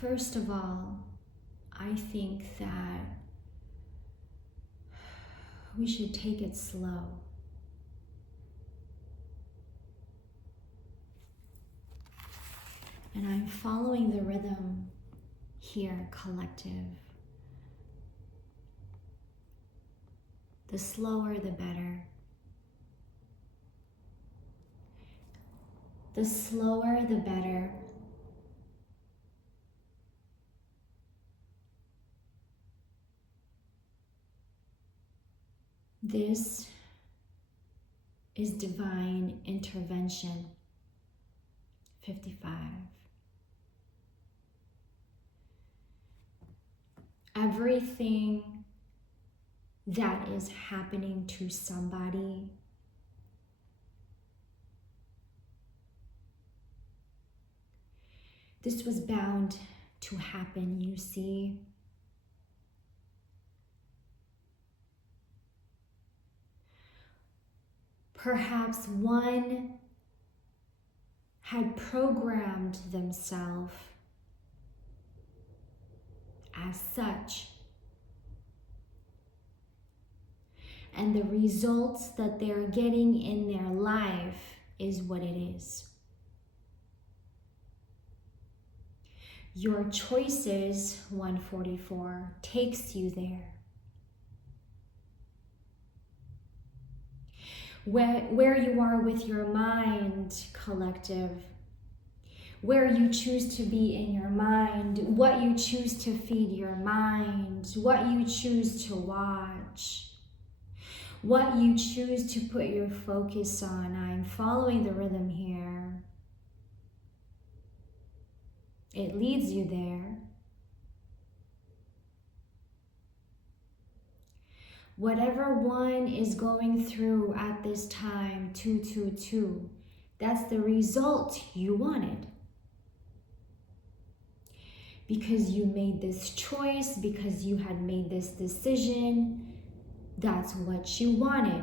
First of all, I think that we should take it slow. And I'm following the rhythm here, collective. The slower, the better. The slower, the better. This is divine intervention. 55. Everything that is happening to somebody this was bound to happen, you see. Perhaps one had programmed themselves as such. And the results that they're getting in their life is what it is. Your choices, 144, takes you there. Where you are with your mind, collective, where you choose to be in your mind, what you choose to feed your mind, what you choose to watch, what you choose to put your focus on. I'm following the rhythm here. It leads you there. Whatever one is going through at this time, 222, that's the result you wanted. Because you made this choice, because you had made this decision, that's what you wanted.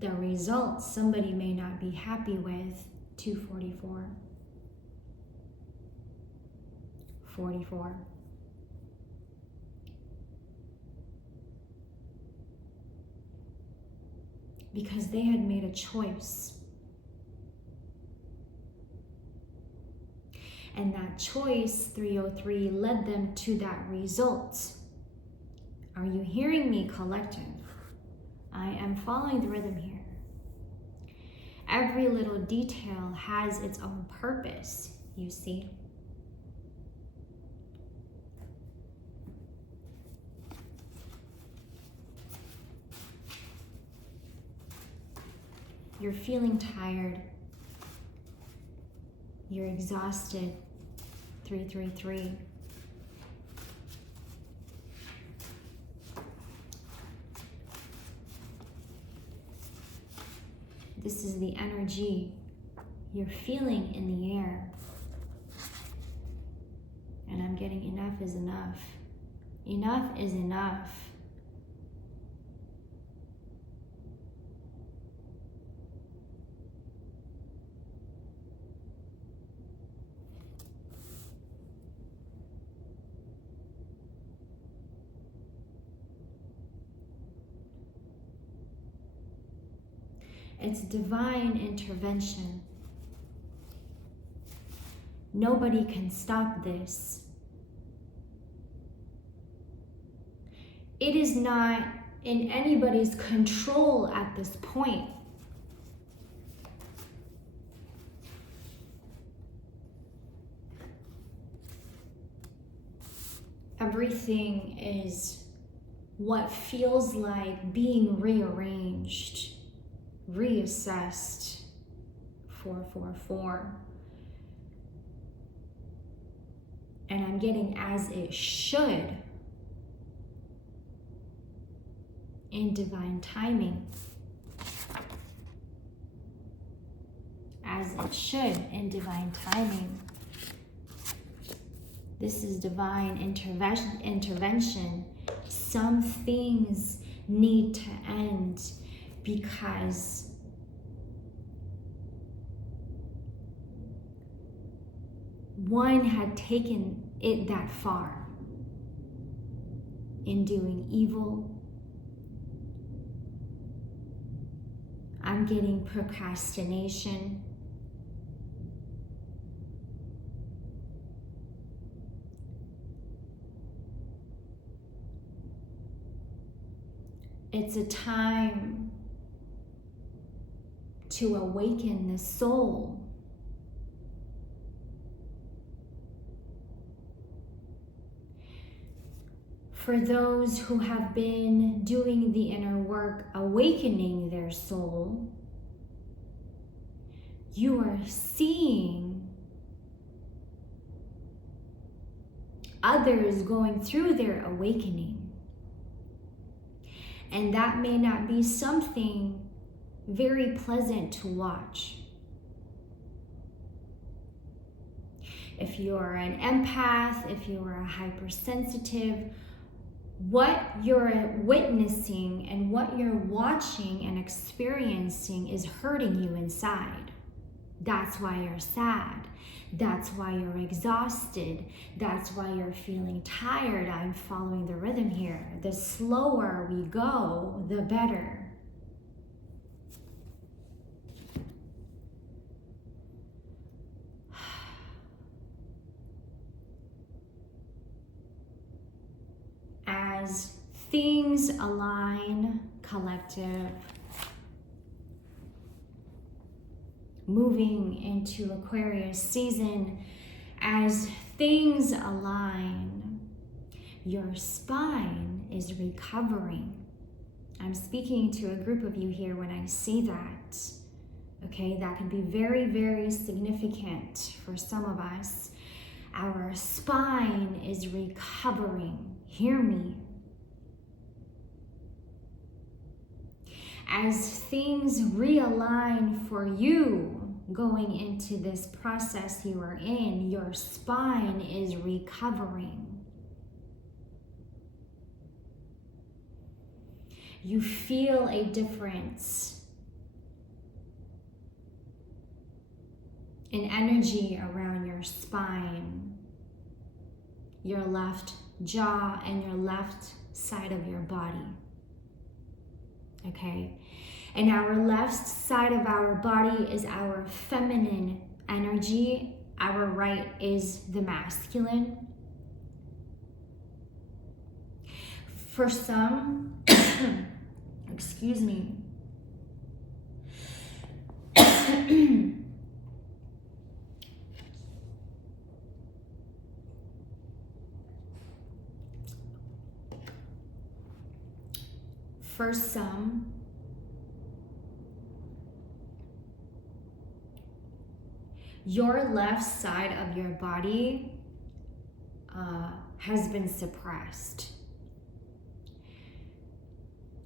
The result somebody may not be happy with, 244. 44. Because they had made a choice. And that choice, 303, led them to that result. Are you hearing me, collective? I am following the rhythm here. Every little detail has its own purpose, you see. You're feeling tired. You're exhausted, 333. This is the energy you're feeling in the air. And I'm getting enough is enough. Enough is enough. It's divine intervention. Nobody can stop this. It is not in anybody's control at this point. Everything is what feels like being rearranged, reassessed, 444. And I'm getting as it should in divine timing. As it should in divine timing. This is divine intervention. Some things need to end because one had taken it that far in doing evil. I'm getting procrastination. It's a time to awaken the soul. For those who have been doing the inner work, awakening their soul, you are seeing others going through their awakening. And that may not be something very pleasant to watch. If you're an empath, if you're a hypersensitive, what you're witnessing and what you're watching and experiencing is hurting you inside. That's why you're sad. That's why you're exhausted. That's why you're feeling tired. I'm following the rhythm here. The slower we go, the better. As things align, collective, moving into Aquarius season, as things align, your spine is recovering. I'm speaking to a group of you here when I say that. Okay, that can be very, very significant for some of us. Our spine is recovering. Hear me. As things realign for you going into this process you are in, your spine is recovering. You feel a difference in energy around your spine, your left jaw, and your left side of your body. Okay? And our left side of our body is our feminine energy. Our right is the masculine. For some, excuse me. For some, your left side of your body has been suppressed.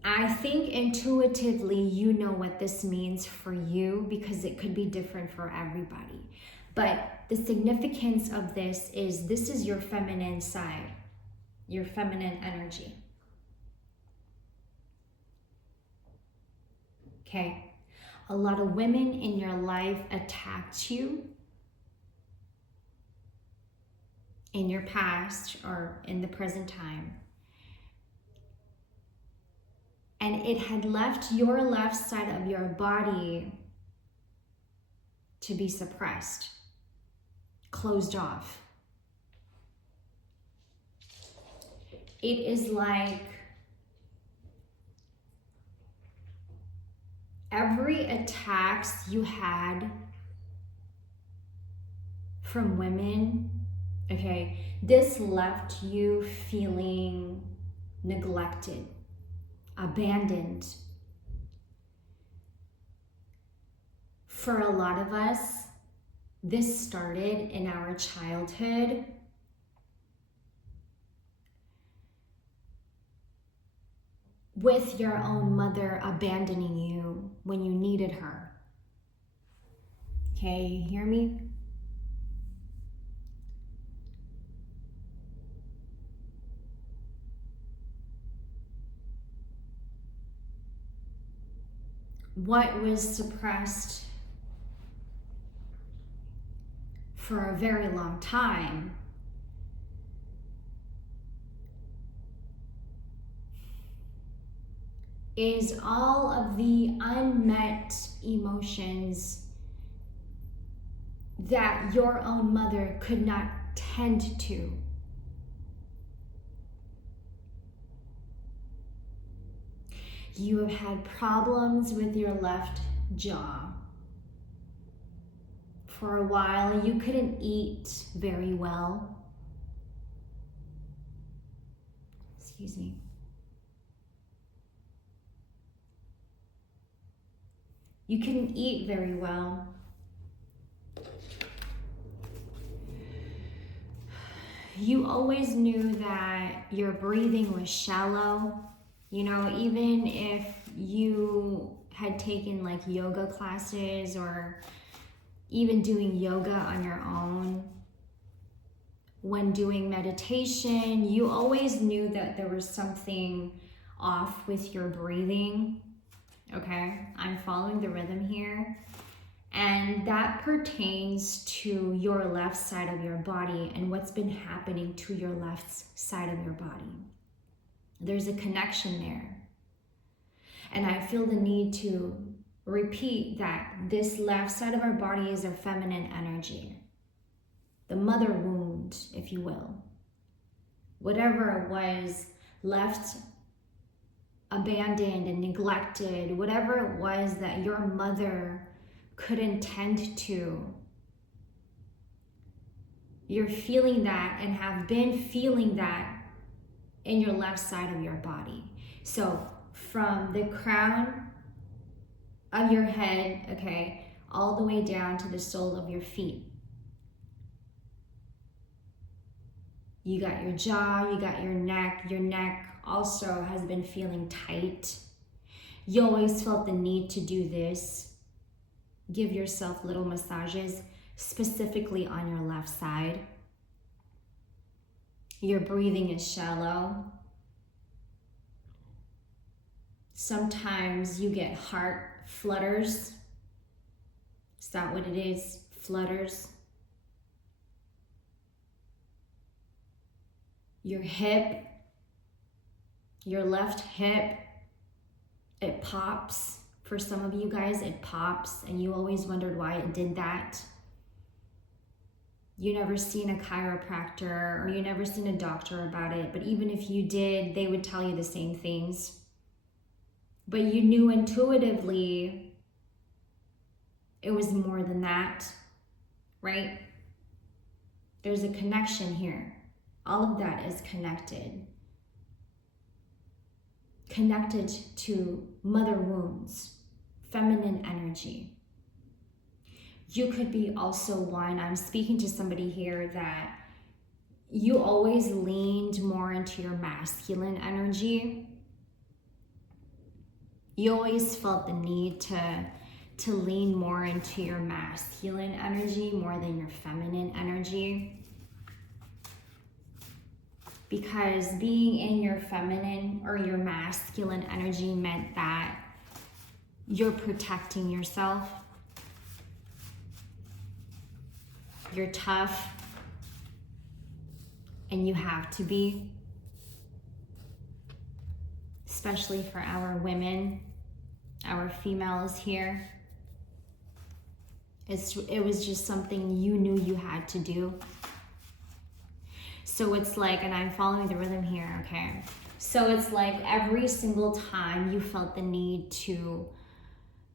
I think intuitively you know what this means for you because it could be different for everybody. But the significance of this is your feminine side, your feminine energy. Okay, a lot of women in your life attacked you in your past or in the present time. And it had left your left side of your body to be suppressed, closed off. It is like every attacks you had from women, okay, this left you feeling neglected, abandoned. For a lot of us, this started in our childhood. With your own mother abandoning you when you needed her. Okay, you hear me? What was suppressed for a very long time. Is all of the unmet emotions that your own mother could not tend to. You have had problems with your left jaw. For a while, you couldn't eat very well. Excuse me. You couldn't eat very well. You always knew that your breathing was shallow. You know, even if you had taken like yoga classes or even doing yoga on your own, when doing meditation, you always knew that there was something off with your breathing. Okay, I'm following the rhythm here. And that pertains to your left side of your body and what's been happening to your left side of your body. There's a connection there. And I feel the need to repeat that this left side of our body is our feminine energy. The mother wound, if you will. Whatever it was left abandoned and neglected, whatever it was that your mother couldn't tend to, you're feeling that and have been feeling that in your left side of your body. So from the crown of your head, okay, all the way down to the sole of your feet. You got your jaw, you got your neck. Your neck also has been feeling tight. You always felt the need to do this. Give yourself little massages, specifically on your left side. Your breathing is shallow. Sometimes you get heart flutters. Is that what it is? Flutters. Your hip, your left hip, it pops. For some of you guys, it pops, and you always wondered why it did that. You never seen a chiropractor or you never seen a doctor about it, but even if you did, they would tell you the same things. But you knew intuitively it was more than that, right? There's a connection here. All of that is connected. Connected to mother wounds, feminine energy. You could be also one, I'm speaking to somebody here that you always leaned more into your masculine energy. You always felt the need to lean more into your masculine energy more than your feminine energy. Because being in your feminine or your masculine energy meant that you're protecting yourself. You're tough, and you have to be, especially for our women, our females here. It was just something you knew you had to do. So it's like, and I'm following the rhythm here, okay? So it's like every single time you felt the need to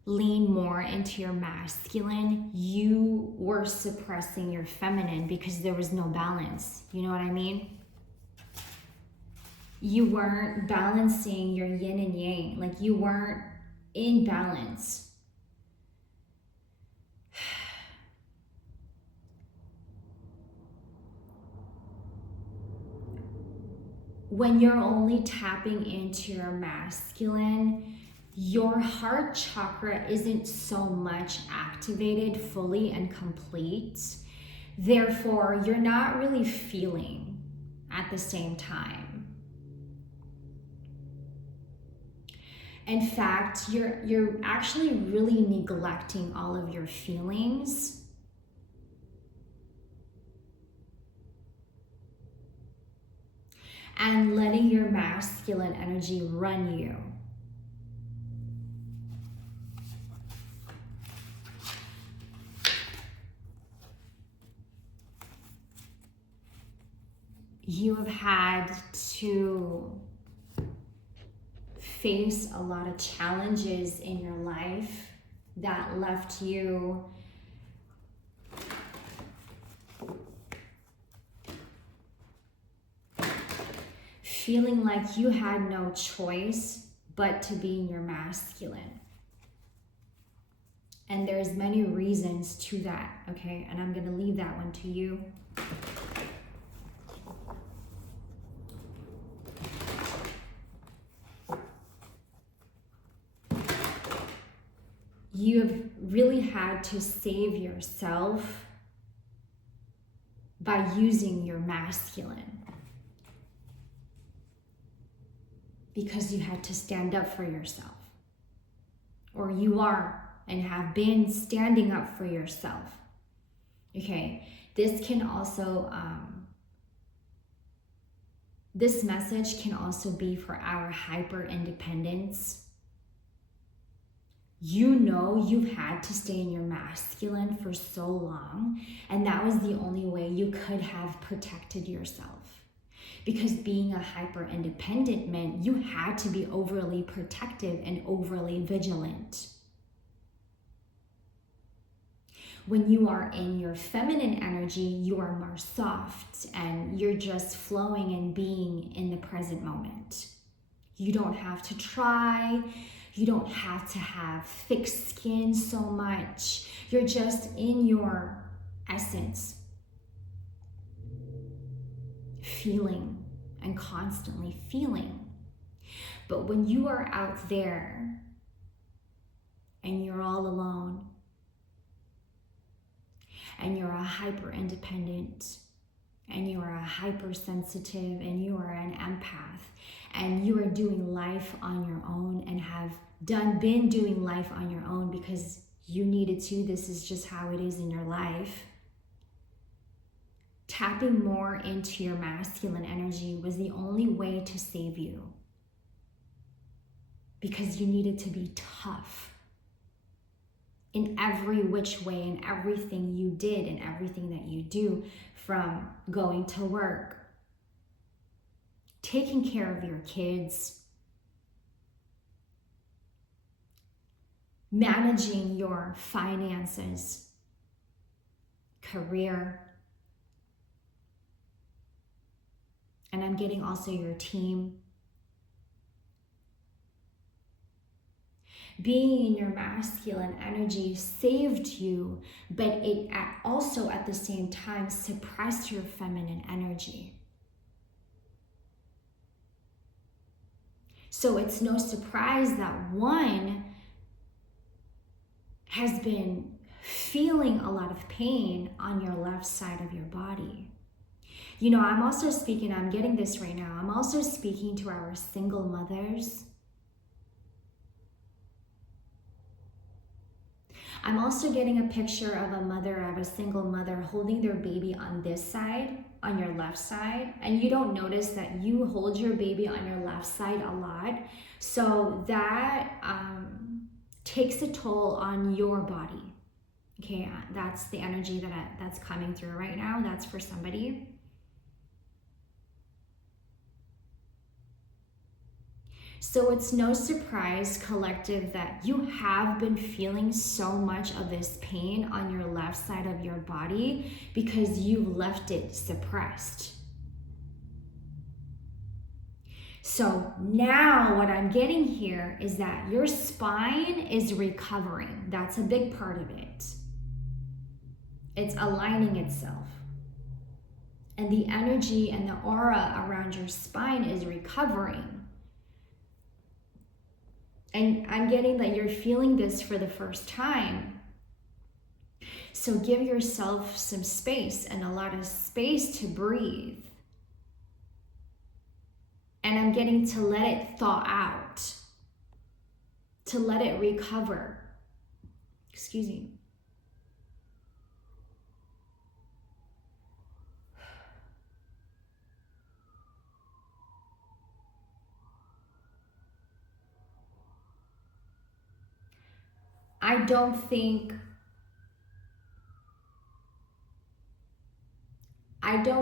lean more into your masculine, you were suppressing your feminine because there was no balance. You know what I mean? You weren't balancing your yin and yang. Like you weren't in balance. When you're only tapping into your masculine, your heart chakra isn't so much activated fully and complete. Therefore, you're not really feeling at the same time. In fact, you're actually really neglecting all of your feelings and letting your masculine energy run you. You have had to face a lot of challenges in your life that left you feeling like you had no choice but to be in your masculine. And there's many reasons to that, okay? And I'm gonna leave that one to you. You have really had to save yourself by using your masculine, because you had to stand up for yourself, or you are and have been standing up for yourself. Okay, this can also, this message can also be for our hyper independence. You know you've had to stay in your masculine for so long, and that was the only way you could have protected yourself. Because being a hyper independent meant you had to be overly protective and overly vigilant. When you are in your feminine energy, you are more soft and you're just flowing and being in the present moment. You don't have to try. You don't have to have thick skin so much. You're just in your essence, feeling and constantly feeling. But when you are out there and you're all alone and you're a hyper independent and you are a hypersensitive and you are an empath and you are doing life on your own and have been doing life on your own because you needed to, this is just how it is in your life. Tapping more into your masculine energy was the only way to save you, because you needed to be tough in every which way, in everything you did and everything that you do, from going to work, taking care of your kids, managing your finances, career, and I'm getting also your team. Being in your masculine energy saved you, but it also at the same time suppressed your feminine energy. So it's no surprise that one has been feeling a lot of pain on your left side of your body. You know, I'm also speaking, I'm getting this right now, I'm also speaking to our single mothers. I'm also getting a picture of a single mother holding their baby on this side, on your left side, and you don't notice that you hold your baby on your left side a lot. So that takes a toll on your body. Okay, that's the energy that's coming through right now. That's for somebody. So it's no surprise, collective, that you have been feeling so much of this pain on your left side of your body because you've left it suppressed. So now what I'm getting here is that your spine is recovering. That's a big part of it. It's aligning itself. And the energy and the aura around your spine is recovering. And I'm getting that you're feeling this for the first time. So give yourself some space and a lot of space to breathe. And I'm getting to let it thaw out, to let it recover. Excuse me. I don't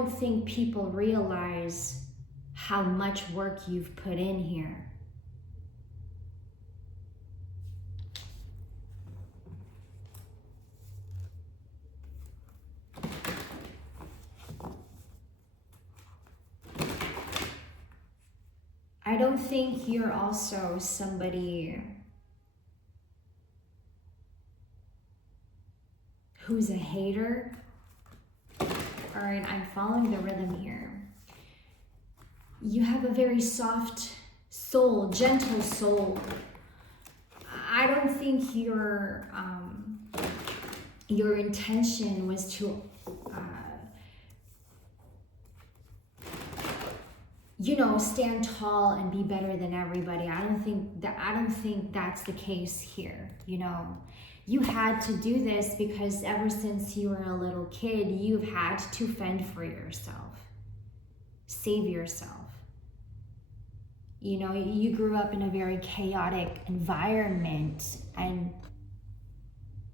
think people realize how much work you've put in here. I don't think you're also somebody who's a hater. All right, I'm following the rhythm here. You have a very soft soul, gentle soul. I don't think your intention was to stand tall and be better than everybody. I don't think that's the case here. You had to do this because ever since you were a little kid, you've had to fend for yourself, save yourself. You grew up in a very chaotic environment, and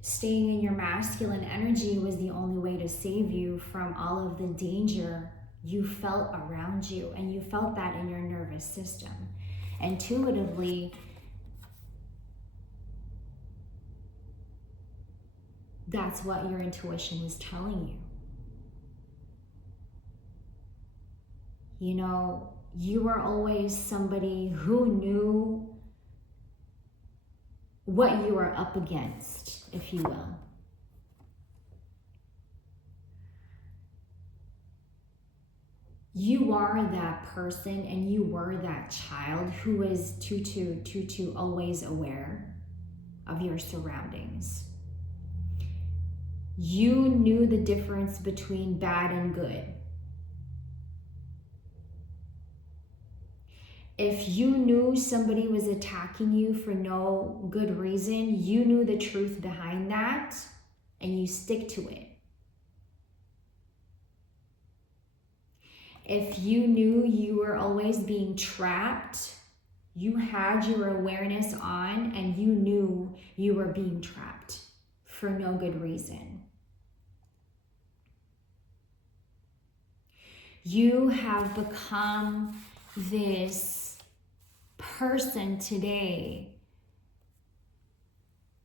staying in your masculine energy was the only way to save you from all of the danger you felt around you, and you felt that in your nervous system. Intuitively, that's what your intuition was telling you. You were always somebody who knew what you were up against, if you will. You are that person, and you were that child who was always aware of your surroundings. You knew the difference between bad and good. If you knew somebody was attacking you for no good reason, you knew the truth behind that, and you stick to it. If you knew you were always being trapped, you had your awareness on, and you knew you were being trapped for no good reason. You have become this person today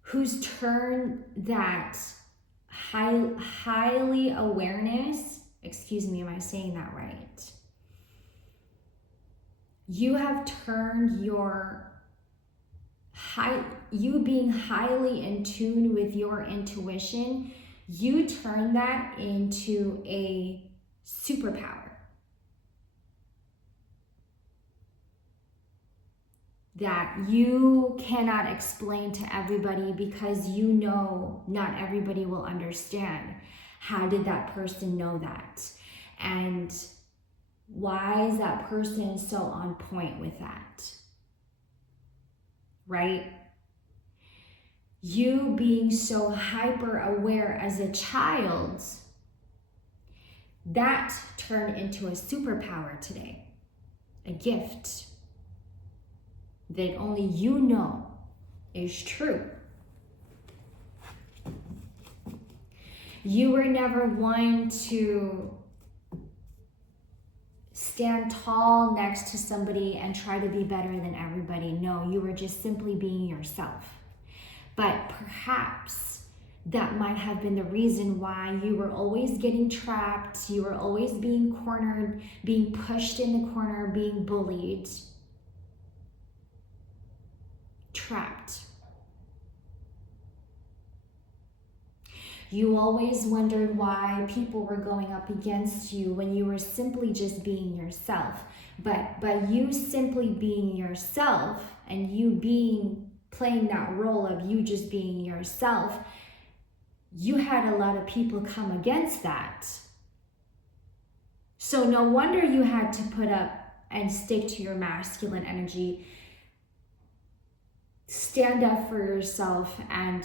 who's turned that highly awareness, excuse me, am I saying that right? You have turned you being highly in tune with your intuition, you turn that into a superpower that you cannot explain to everybody, because not everybody will understand. How did that person know that? And why is that person so on point with that? Right? You being so hyper aware as a child, that turned into a superpower today, a gift that only you know is true. You were never one to stand tall next to somebody and try to be better than everybody. No, you were just simply being yourself. But perhaps that might have been the reason why you were always getting trapped, you were always being cornered, being pushed in the corner, being bullied, trapped. You always wondered why people were going up against you when you were simply just being yourself. But by you simply being yourself, and you playing that role of you just being yourself, you had a lot of people come against that. So no wonder you had to put up and stick to your masculine energy, stand up for yourself, and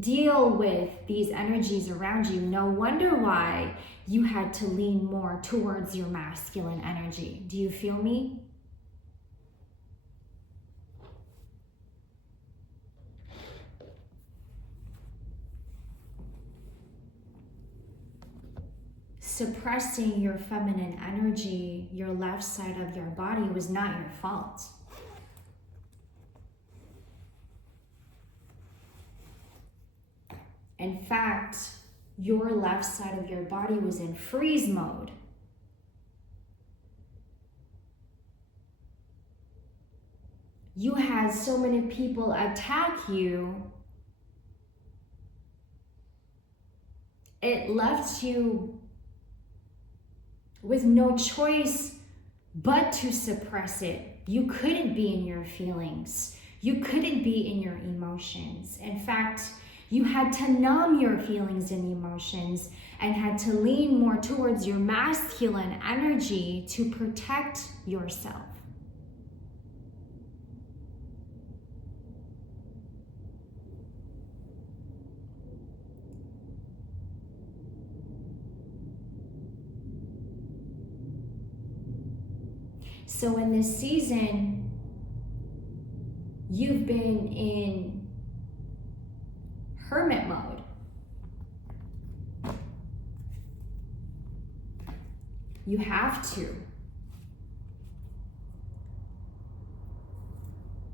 deal with these energies around you. No wonder why you had to lean more towards your masculine energy. Do you feel me? suppressing your feminine energy, your left side of your body, was not your fault. In fact, your left side of your body was in freeze mode. You had so many people attack you. It left you with no choice but to suppress it. You couldn't be in your feelings. You couldn't be in your emotions. In fact, you had to numb your feelings and emotions and had to lean more towards your masculine energy to protect yourself. So in this season, you've been in hermit mode. You have to.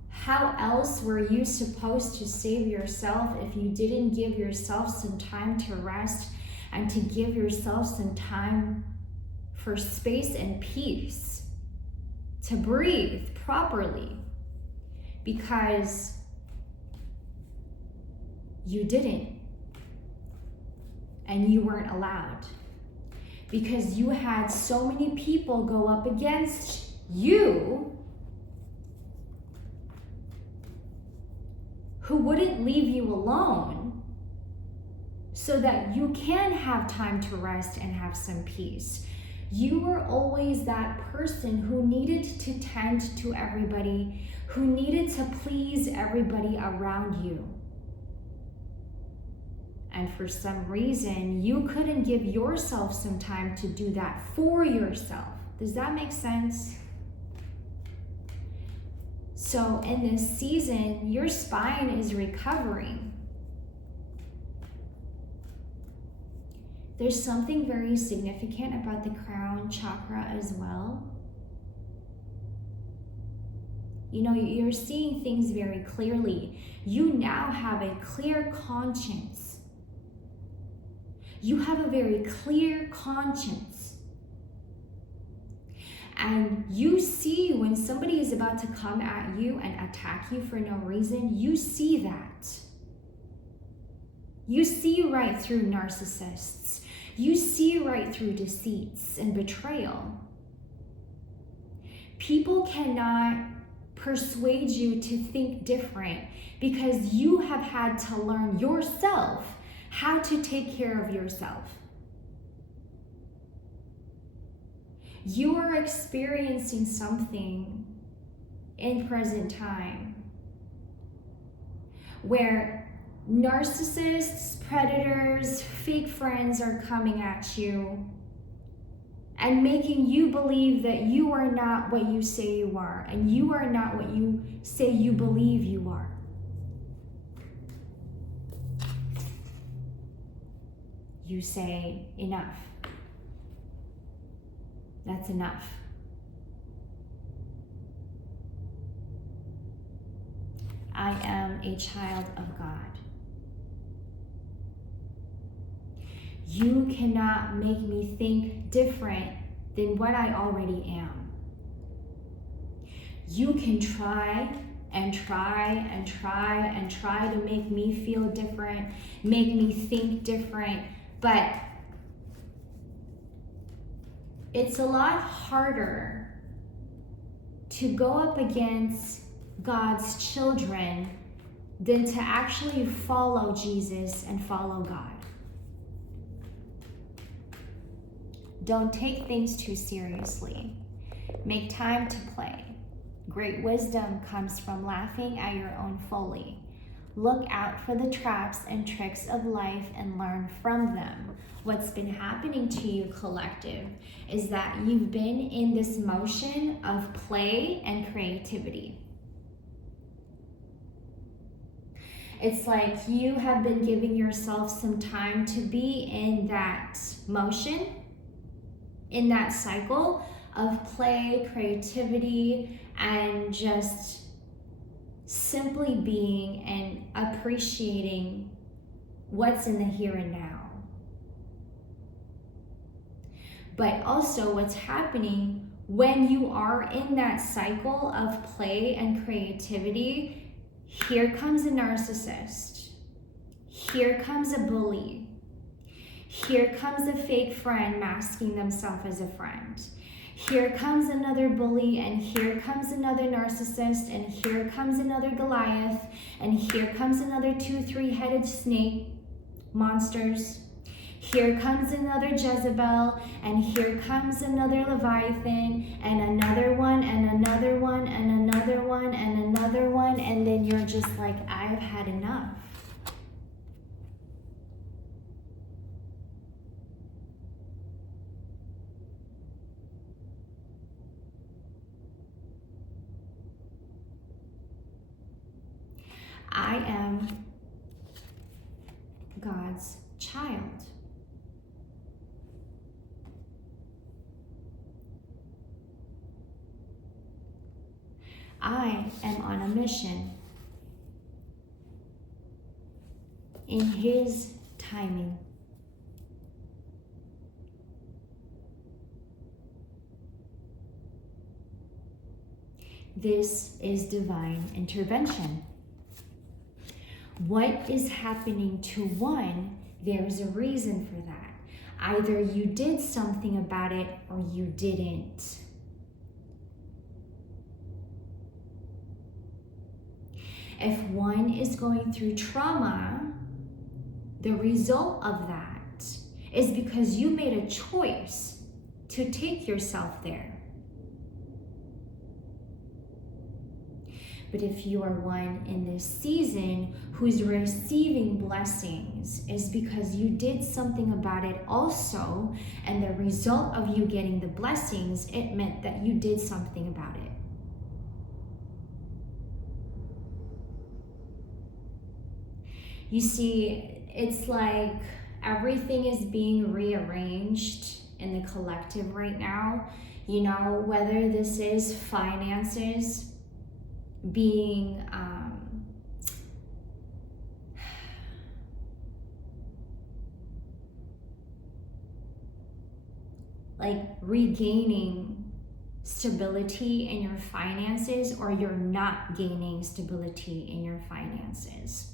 How else were you supposed to save yourself if you didn't give yourself some time to rest and to give yourself some time for space and peace, to breathe properly? Because you didn't, and you weren't allowed, because you had so many people go up against you who wouldn't leave you alone so that you can have time to rest and have some peace. You were always that person who needed to tend to everybody, who needed to please everybody around you. And for some reason, you couldn't give yourself some time to do that for yourself. Does that make sense? So in this season, your spine is recovering. There's something very significant about the crown chakra as well. You know, you're seeing things very clearly. You now have a clear conscience. You have a very clear conscience. And you see when somebody is about to come at you and attack you for no reason, you see that. You see right through narcissists. You see right through deceits and betrayal. People cannot persuade you to think different because you have had to learn yourself how to take care of yourself. You are experiencing something in present time where narcissists, predators, fake friends are coming at you and making you believe that you are not what you say you are, and you are not what you say you believe you are. You say, enough. That's enough. I am a child of God. You cannot make me think different than what I already am. You can try and try and try and try to make me feel different, make me think different, but it's a lot harder to go up against God's children than to actually follow Jesus and follow God. Don't take things too seriously. Make time to play. Great wisdom comes from laughing at your own folly. Look out for the traps and tricks of life and learn from them. What's been happening to you, collective, is that you've been in this motion of play and creativity. It's like you have been giving yourself some time to be in that motion in that cycle of play, creativity, and just simply being and appreciating what's in the here and now. But also what's happening when you are in that cycle of play and creativity, here comes a narcissist. Here comes a bully. Here comes a fake friend masking themselves as a friend. Here comes another bully, and here comes another narcissist, and here comes another Goliath, and here comes another 2-3-headed snake monsters. Here comes another Jezebel, and here comes another Leviathan, and another one, and another one, and another one, and another one, and then you're just like, I've had enough. I am God's child. I am on a mission in His timing. This is divine intervention. What is happening to one, there's a reason for that. Either you did something about it or you didn't. If one is going through trauma, the result of that is because you made a choice to take yourself there. But if you are one in this season who's receiving blessings, is because you did something about it also, and the result of you getting the blessings, it meant that you did something about it. You see, it's like everything is being rearranged in the collective right now. You know, whether this is finances, being like regaining stability in your finances, or you're not gaining stability in your finances.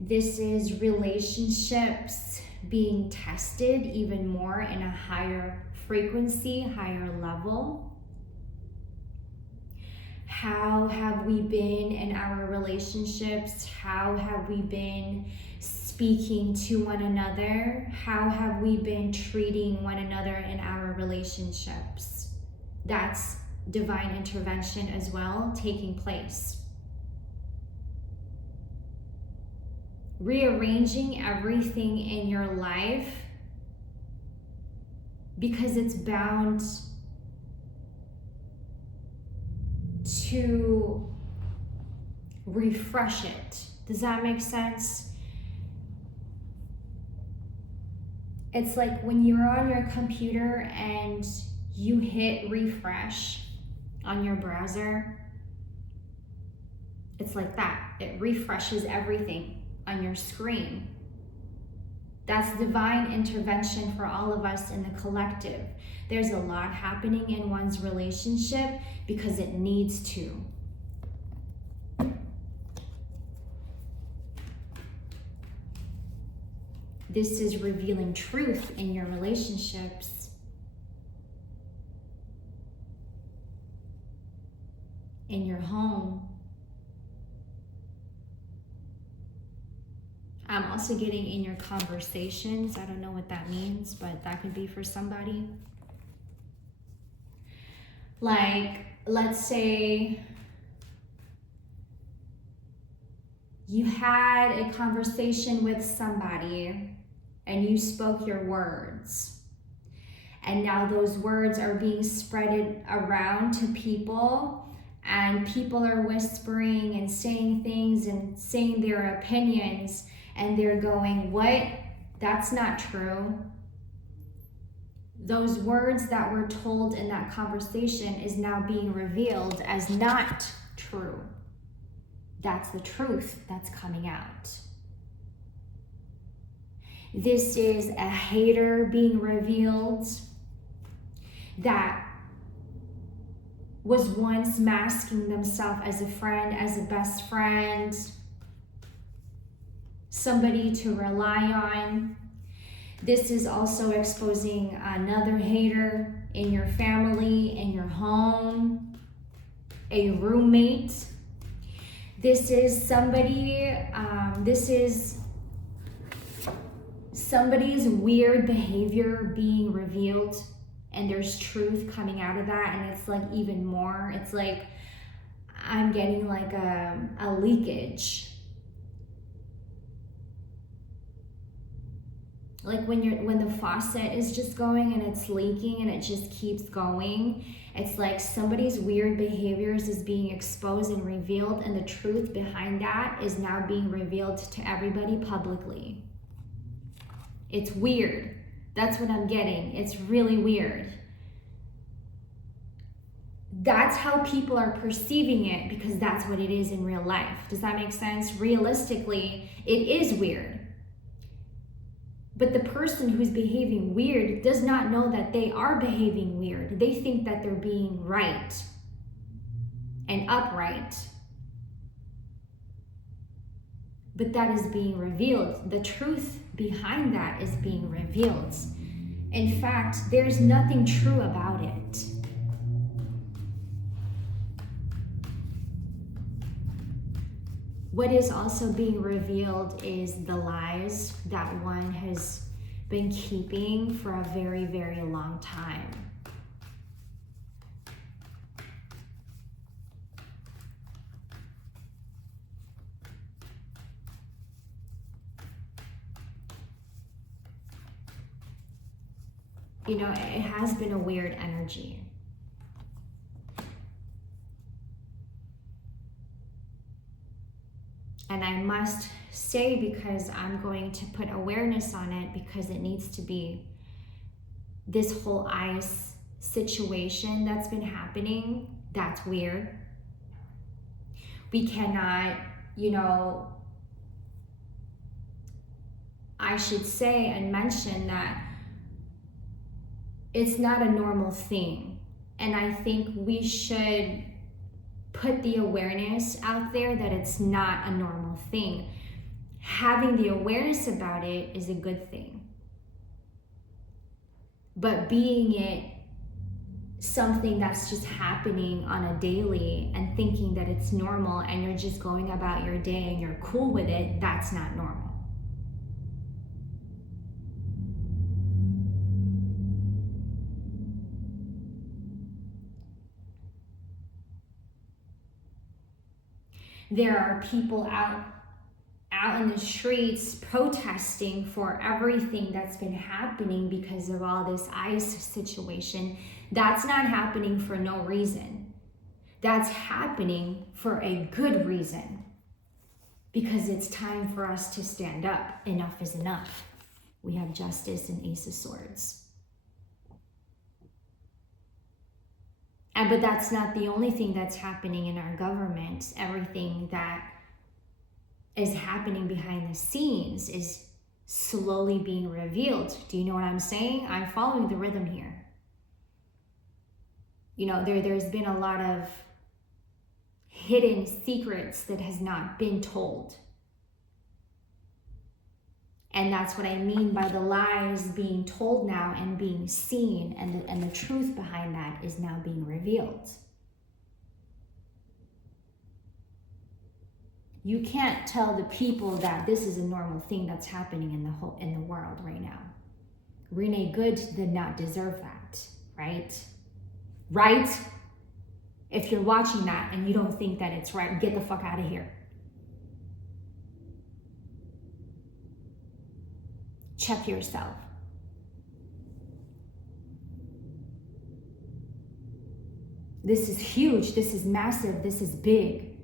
This is relationships being tested even more in a higher frequency, higher level. How have we been in our relationships? How have we been speaking to one another? How have we been treating one another in our relationships? That's divine intervention as well taking place. Rearranging everything in your life, because it's bound to refresh it. Does that make sense? It's like when you're on your computer and you hit refresh on your browser. It's like that. It refreshes everything on your screen. That's divine intervention for all of us in the collective. There's a lot happening in one's relationship because it needs to. This is revealing truth in your relationships. In your home. I'm also getting in your conversations. I don't know what that means, but that could be for somebody. Like, let's say you had a conversation with somebody and you spoke your words. And now those words are being spread around to people, and people are whispering and saying things and saying their opinions. And they're going, what That's not true. Those words that were told in that conversation is now being revealed as not true. That's the truth that's coming out. This is a hater being revealed that was once masking themselves as a friend, as a best friend, somebody to rely on. This is also exposing another hater in your family, in your home, a roommate. This is somebody, somebody's weird behavior being revealed, and there's truth coming out of that, and it's like even more. It's like I'm getting like a leakage. Like when the faucet is just going and it's leaking and it just keeps going, it's like somebody's weird behaviors is being exposed and revealed, and the truth behind that is now being revealed to everybody publicly. It's weird. That's what I'm getting. It's really weird. That's how people are perceiving it, because that's what it is in real life. Does that make sense? Realistically, it is weird. But the person who's behaving weird does not know that they are behaving weird. They think that they're being right and upright. But that is being revealed. The truth behind that is being revealed. In fact, there's nothing true about it. What is also being revealed is the lies that one has been keeping for a very, very long time. You know, it has been a weird energy. And I must say, because I'm going to put awareness on it, because it needs to be, this whole ICE situation that's been happening, that's weird. We cannot, you know, I should say and mention that it's not a normal thing. And I think we should put the awareness out there that it's not a normal thing. Having the awareness about it is a good thing. But being it something that's just happening on a daily and thinking that it's normal and you're just going about your day and you're cool with it, that's not normal. There are people out in the streets protesting for everything that's been happening because of all this ICE situation. That's not happening for no reason. That's happening for a good reason. Because it's time for us to stand up. Enough is enough. We have justice and Ace of Swords. But that's not the only thing that's happening in our government. Everything that is happening behind the scenes is slowly being revealed. Do you know what I'm saying? I'm following the rhythm here. You know, there's been a lot of hidden secrets that has not been told. And that's what I mean by the lies being told now and being seen, and the truth behind that is now being revealed. You can't tell the people that this is a normal thing that's happening in the world right now. Renee Good did not deserve that, right? Right? If you're watching that and you don't think that it's right, get the fuck out of here. Check yourself. This is huge. This is massive. This is big.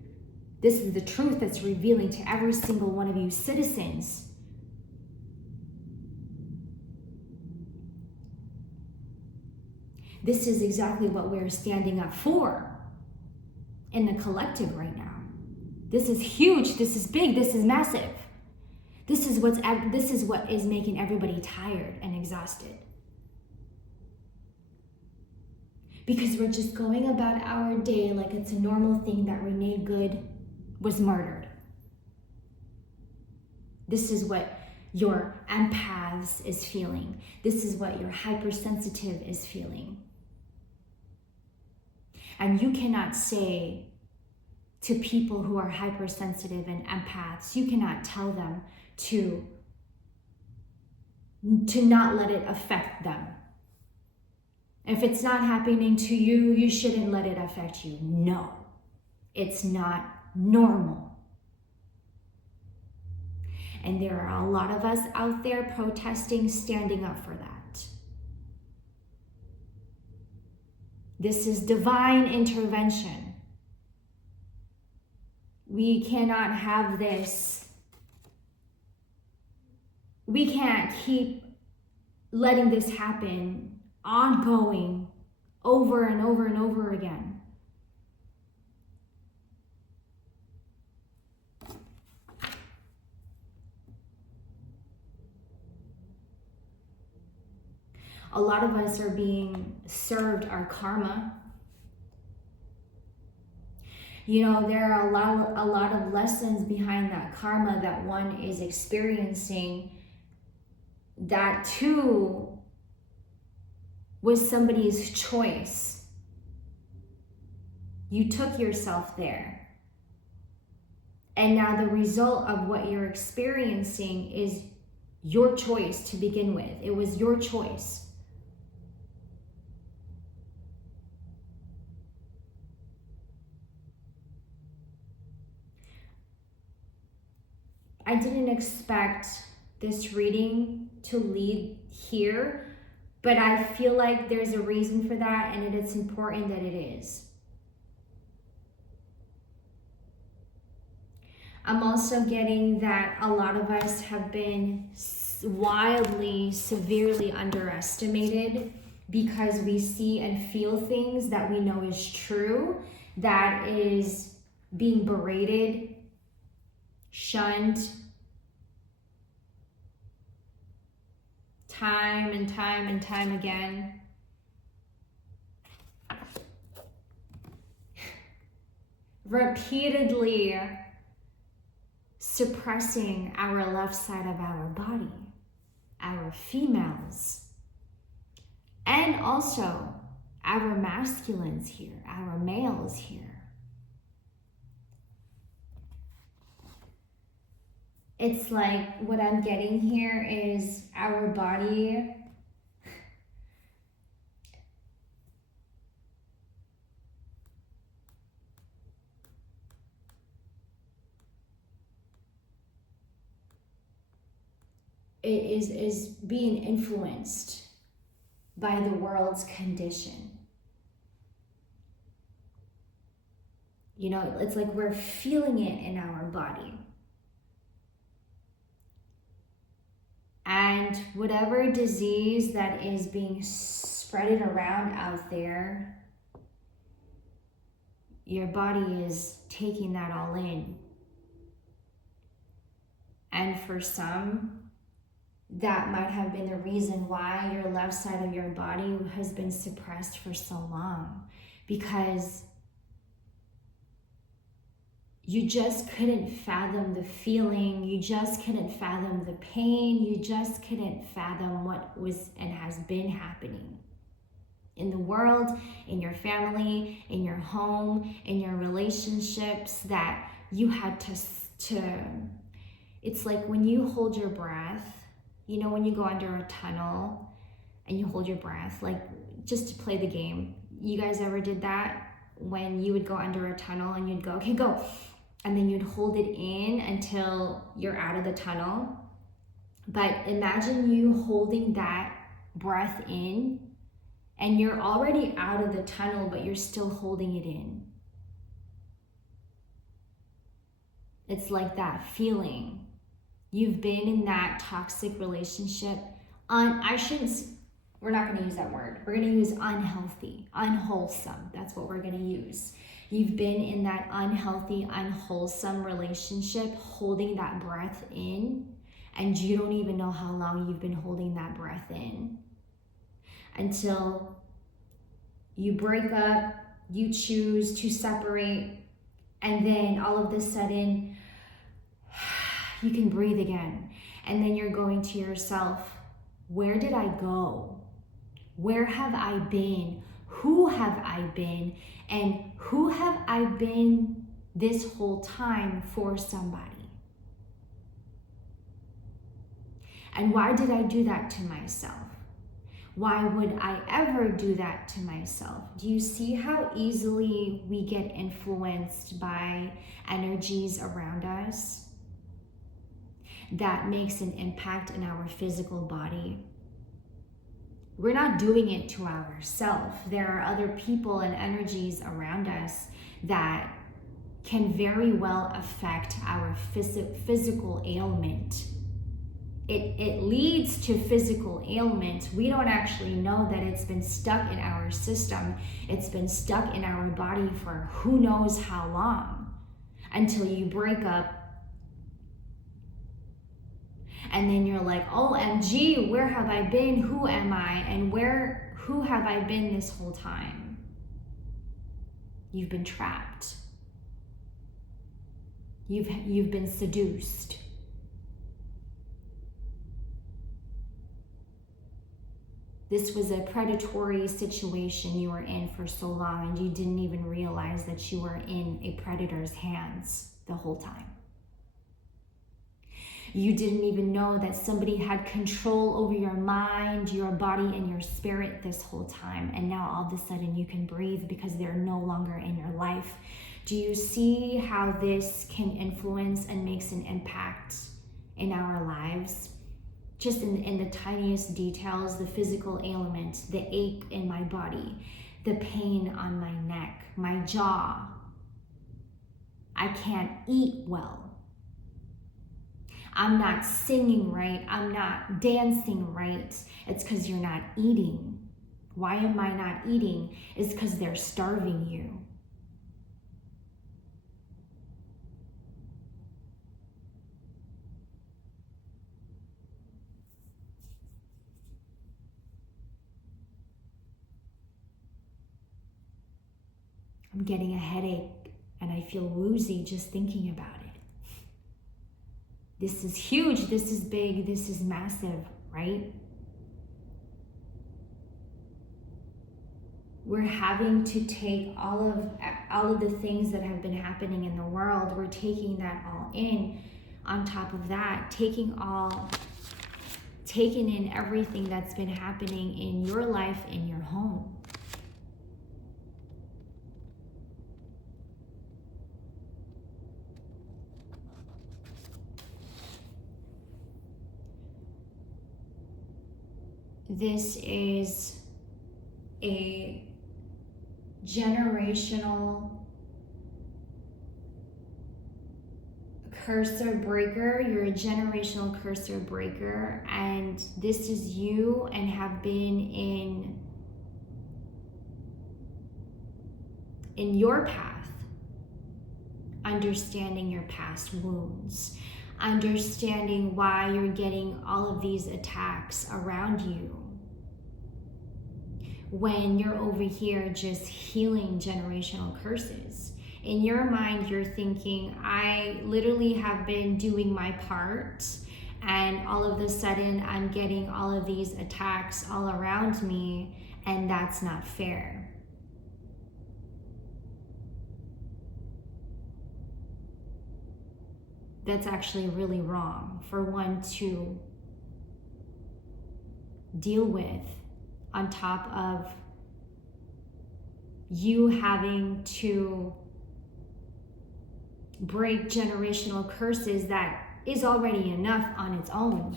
This is the truth that's revealing to every single one of you citizens. this is exactly what we're standing up for in the collective right now. This is huge, this is big, this is massive. This is what is making everybody tired and exhausted. Because we're just going about our day like it's a normal thing that Renee Good was murdered. This is what your empaths is feeling. This is what your hypersensitive is feeling. And you cannot say to people who are hypersensitive and empaths, you cannot tell them to not let it affect them. If it's not happening to you, you shouldn't let it affect you. No, it's not normal. And there are a lot of us out there protesting, standing up for that. This is divine intervention. We cannot have this. We can't keep letting this happen ongoing over and over and over again. A lot of us are being served our karma. You know, there are a lot of lessons behind that karma that one is experiencing that too was somebody's choice. You took yourself there. And now the result of what you're experiencing is your choice to begin with. It was your choice. I didn't expect this reading to lead here, but I feel like there's a reason for that, and it's important that it is. I'm also getting that a lot of us have been wildly, severely underestimated because we see and feel things that we know is true, that is being berated, shunned, time and time and time again. Repeatedly suppressing our left side of our body, our females, and also our masculines here, our males here. It's like what I'm getting here is our body is being influenced by the world's condition. You know, it's like we're feeling it in our body. And whatever disease that is being spreaded around out there, your body is taking that all in. And for some, that might have been the reason why your left side of your body has been suppressed for so long, because you just couldn't fathom the feeling, you just couldn't fathom the pain, you just couldn't fathom what was and has been happening in the world, in your family, in your home, in your relationships, that you had to it's like when you hold your breath, you know, when you go under a tunnel and you hold your breath, like just to play the game. You guys ever did that? When you would go under a tunnel and you'd go, okay, go. And then you'd hold it in until you're out of the tunnel. But imagine you holding that breath in and you're already out of the tunnel, but you're still holding it in. It's like that feeling. You've been in that toxic relationship. We're not going to use that word. We're going to use unhealthy, unwholesome. That's what we're going to use. You've been in that unhealthy, unwholesome relationship, holding that breath in, and you don't even know how long you've been holding that breath in. Until you break up, you choose to separate, and then all of a sudden, you can breathe again. And then you're going to yourself, where did I go? Where have I been? Who have I been? And who have I been this whole time for somebody? And why did I do that to myself? Why would I ever do that to myself? Do you see how easily we get influenced by energies around us? That makes an impact in our physical body. We're not doing it to ourselves. There are other people and energies around us that can very well affect our physical ailment. It leads to physical ailment. We don't actually know that it's been stuck in our system. It's been stuck in our body for who knows how long, until you break up. And then you're like, OMG, where have I been? Who am I? And who have I been this whole time? You've been trapped. You've been seduced. This was a predatory situation you were in for so long, and you didn't even realize that you were in a predator's hands the whole time. You didn't even know that somebody had control over your mind, your body, and your spirit this whole time. And now all of a sudden you can breathe because they're no longer in your life. Do you see how this can influence and makes an impact in our lives? Just in the tiniest details, the physical ailment, the ache in my body, the pain on my neck, my jaw. I can't eat well. I'm not singing right. I'm not dancing right. It's because you're not eating. Why am I not eating? It's because they're starving you. I'm getting a headache and I feel woozy just thinking about it. This is huge, this is big, this is massive, right? We're having to take all of the things that have been happening in the world, we're taking that all in. On top of that, taking in everything that's been happening in your life, in your home. This is a generational cursor breaker. You're a generational cursor breaker, and this is you and have been in your path, understanding your past wounds, understanding why you're getting all of these attacks around you when you're over here just healing generational curses. In your mind, you're thinking, I literally have been doing my part, and all of a sudden I'm getting all of these attacks all around me, and that's not fair. That's actually really wrong for one to deal with, on top of you having to break generational curses that is already enough on its own.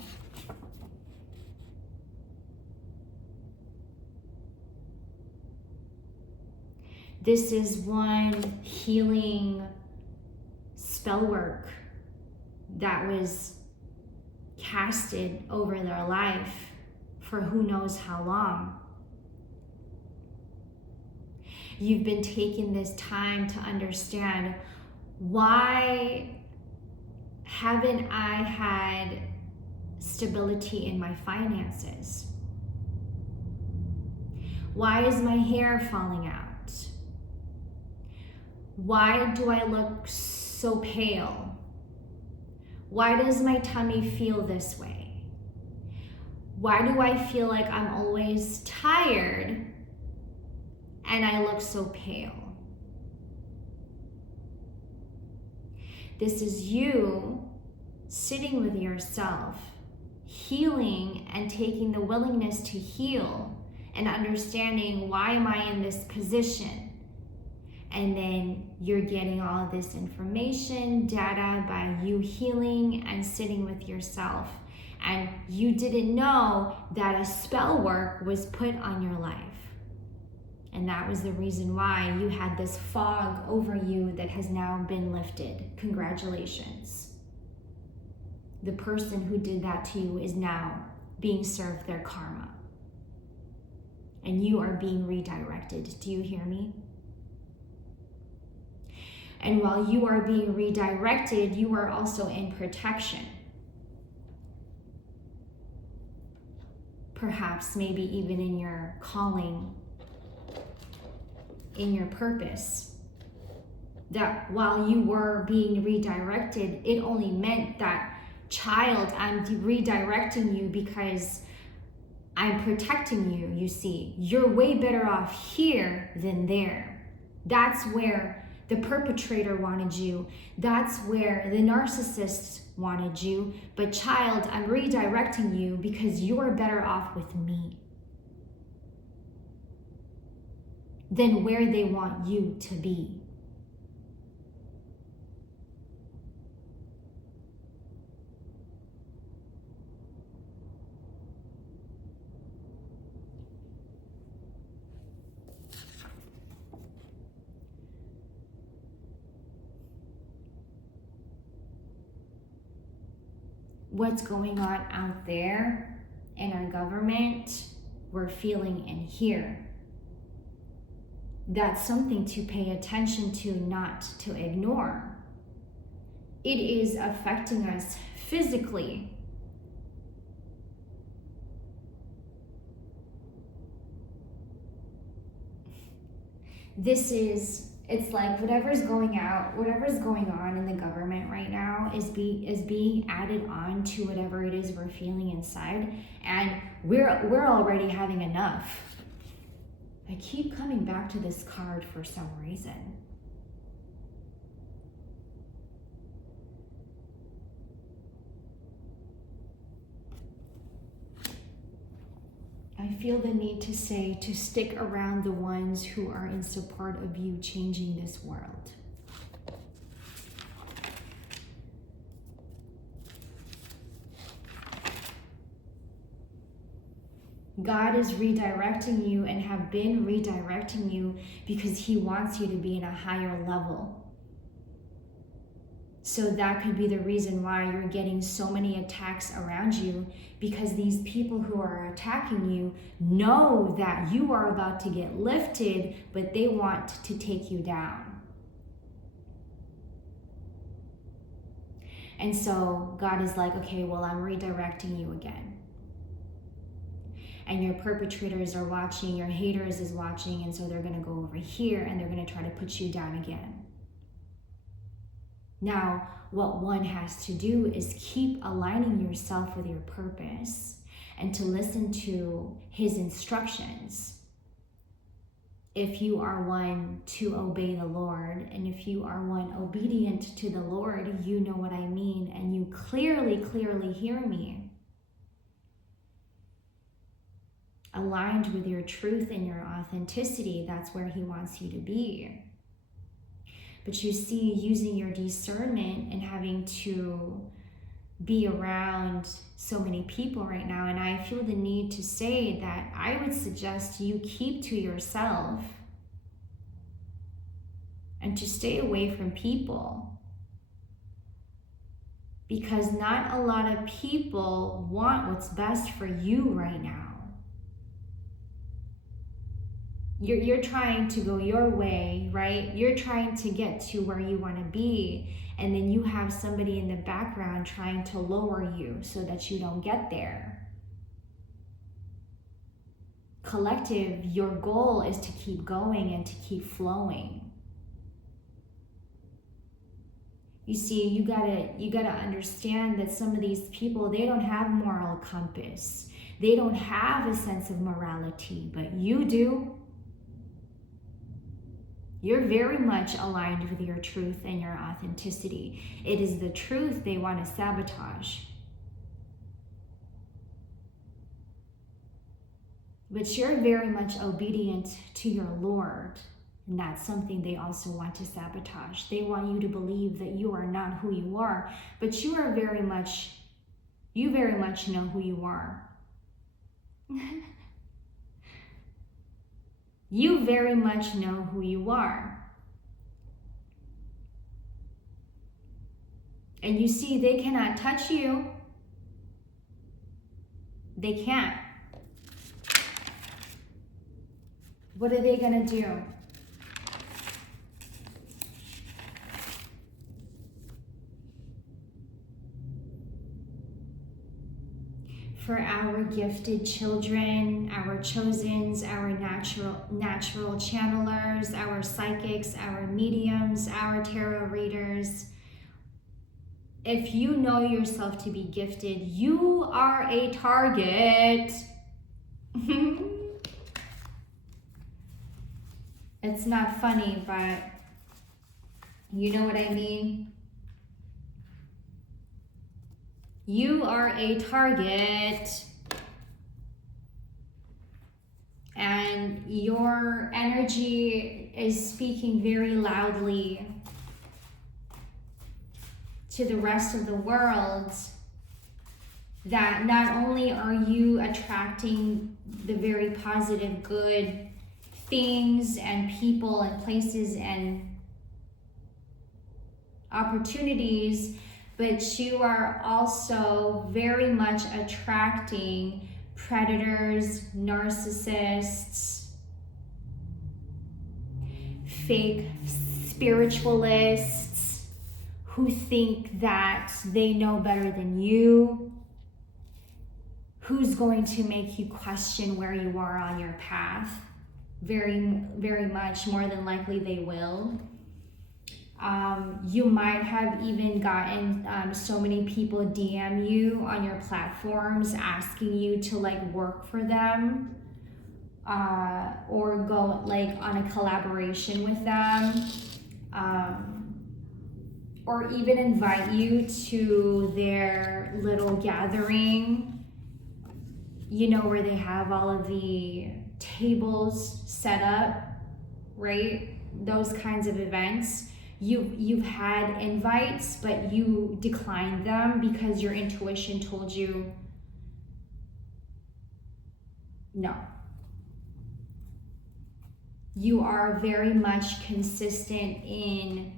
This is one healing spell work that was casted over their life for who knows how long. You've been taking this time to understand, why haven't I had stability in my finances? Why is my hair falling out? Why do I look so pale? Why does my tummy feel this way? Why do I feel like I'm always tired and I look so pale? This is you sitting with yourself, healing and taking the willingness to heal and understanding, why am I in this position? And then you're getting all of this information, data, by you healing and sitting with yourself. And you didn't know that a spell work was put on your life. And that was the reason why you had this fog over you that has now been lifted. Congratulations. The person who did that to you is now being served their karma. And you are being redirected. Do you hear me? And while you are being redirected, you are also in protection. Perhaps maybe even in your calling, in your purpose. That while you were being redirected, it only meant that, child, I'm redirecting you because I'm protecting you, you see. You're way better off here than there. That's where the perpetrator wanted you. That's where the narcissist wanted you. But child, I'm redirecting you because you're better off with me than where they want you to be. What's going on out there in our government, we're feeling in here. That's something to pay attention to, not to ignore. It is affecting us physically. It's like whatever's going on in the government right now is being added on to whatever it is we're feeling inside, and we're already having enough. I keep coming back to this card for some reason. I feel the need to say to stick around the ones who are in support of you changing this world. God is redirecting you and have been redirecting you because he wants you to be in a higher level. So that could be the reason why you're getting so many attacks around you, because these people who are attacking you know that you are about to get lifted, but they want to take you down. And so God is like, okay, well, I'm redirecting you again. And your perpetrators are watching, your haters is watching, and so they're going to go over here and they're going to try to put you down again. Now, what one has to do is keep aligning yourself with your purpose and to listen to his instructions. If you are one to obey the Lord, and if you are one obedient to the Lord, you know what I mean, and you clearly hear me. Aligned with your truth and your authenticity, that's where he wants you to be. But you see, using your discernment and having to be around so many people right now, and I feel the need to say that I would suggest you keep to yourself and to stay away from people, because not a lot of people want what's best for you right now. You're trying to go your way, right? You're trying to get to where you want to be, and then you have somebody in the background trying to lower you so that you don't get there. Collective, your goal is to keep going and to keep flowing. You see, you gotta understand that some of these people, they don't have moral compass. They don't have a sense of morality, but you do. You're very much aligned with your truth and your authenticity. It is the truth they want to sabotage. But you're very much obedient to your Lord. And that's something they also want to sabotage. They want you to believe that you are not who you are, but you very much know who you are. You very much know who you are. And you see, they cannot touch you. They can't. What are they gonna do? For our gifted children, our chosens, our natural channelers, our psychics, our mediums, our tarot readers, if you know yourself to be gifted, you are a target. It's not funny, but you know what I mean? You are a target, and your energy is speaking very loudly to the rest of the world that not only are you attracting the very positive, good things and people and places and opportunities, but you are also very much attracting predators, narcissists, fake spiritualists who think that they know better than you, who's going to make you question where you are on your path. Very, very much, more than likely they will. You might have even gotten so many people DM you on your platforms asking you to like work for them or go like on a collaboration with them, or even invite you to their little gathering, you know, where they have all of the tables set up, right? Those kinds of events. You've had invites, but you declined them because your intuition told you no. You are very much consistent in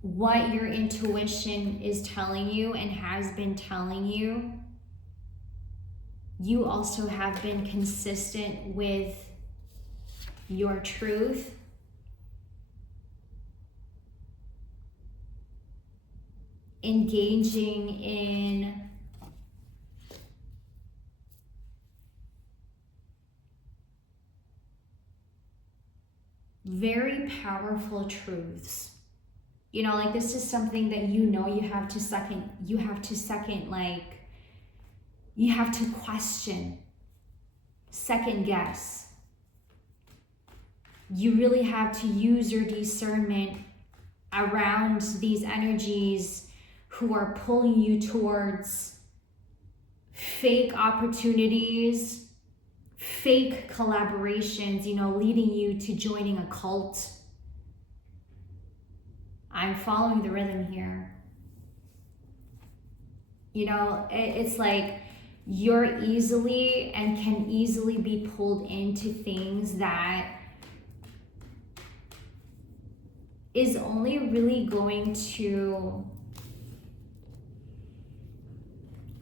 what your intuition is telling you and has been telling you. You also have been consistent with your truth. Engaging in very powerful truths. You know, like this is something that you know you have to second, like, you have to question, second guess. You really have to use your discernment around these energies who are pulling you towards fake opportunities, fake collaborations, you know, leading you to joining a cult. I'm following the rhythm here. You know, it's like you're easily and can easily be pulled into things that is only really going to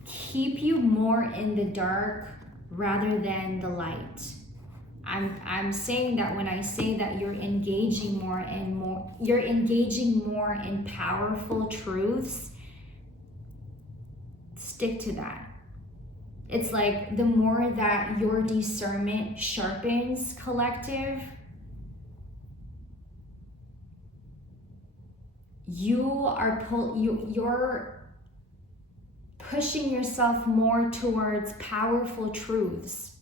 keep you more in the dark rather than the light. I'm saying that when I say that you're engaging more and more, you're engaging more in powerful truths, stick to that. It's like the more that your discernment sharpens, collective, you're pushing yourself more towards powerful truths,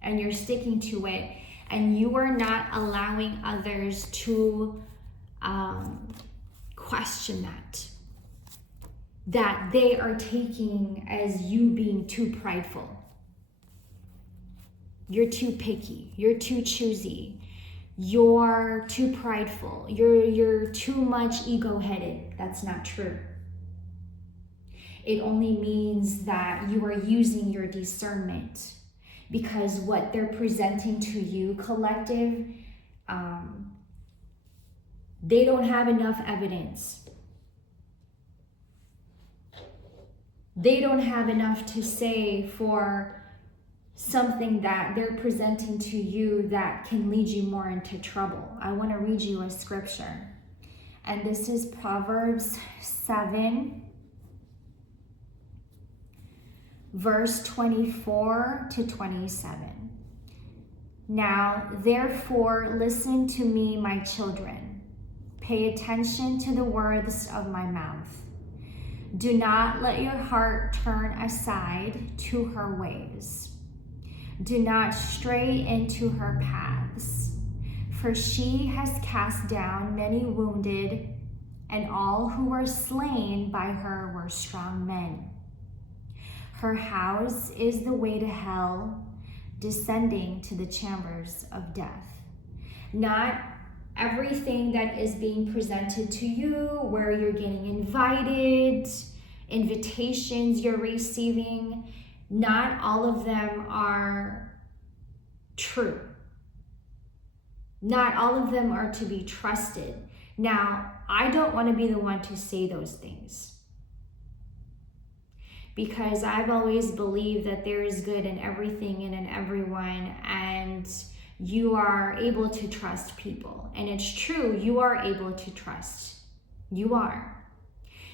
and you're sticking to it, and you are not allowing others to question that they are taking as you being too prideful. You're too picky. You're too choosy. You're too prideful. You're too much ego-headed. That's not true. It only means that you are using your discernment, because what they're presenting to you, collective, they don't have enough evidence. They don't have enough to say for something that they're presenting to you that can lead you more into trouble. I want to read you a scripture. And this is Proverbs 7, verse 24 to 27. Now, therefore, listen to me, my children. Pay attention to the words of my mouth. Do not let your heart turn aside to her ways. Do not stray into her paths, for she has cast down many wounded, and all who were slain by her were strong men. Her house is the way to hell, descending to the chambers of death. Not everything that is being presented to you, where you're getting invited, invitations you're receiving, not all of them are true. Not all of them are to be trusted. Now, I don't want to be the one to say those things, because I've always believed that there is good in everything and in everyone, and you are able to trust people. And it's true, you are able to trust. You are.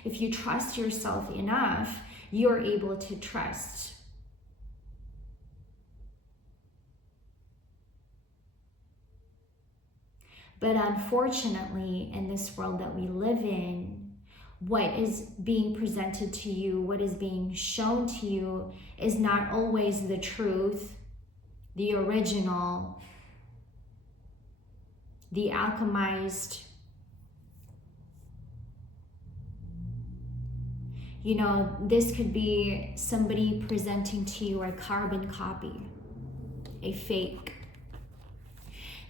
If you trust yourself enough, you're able to trust. But unfortunately, in this world that we live in, what is being presented to you, what is being shown to you, is not always the truth, the original, the alchemized. You know, this could be somebody presenting to you a carbon copy, a fake.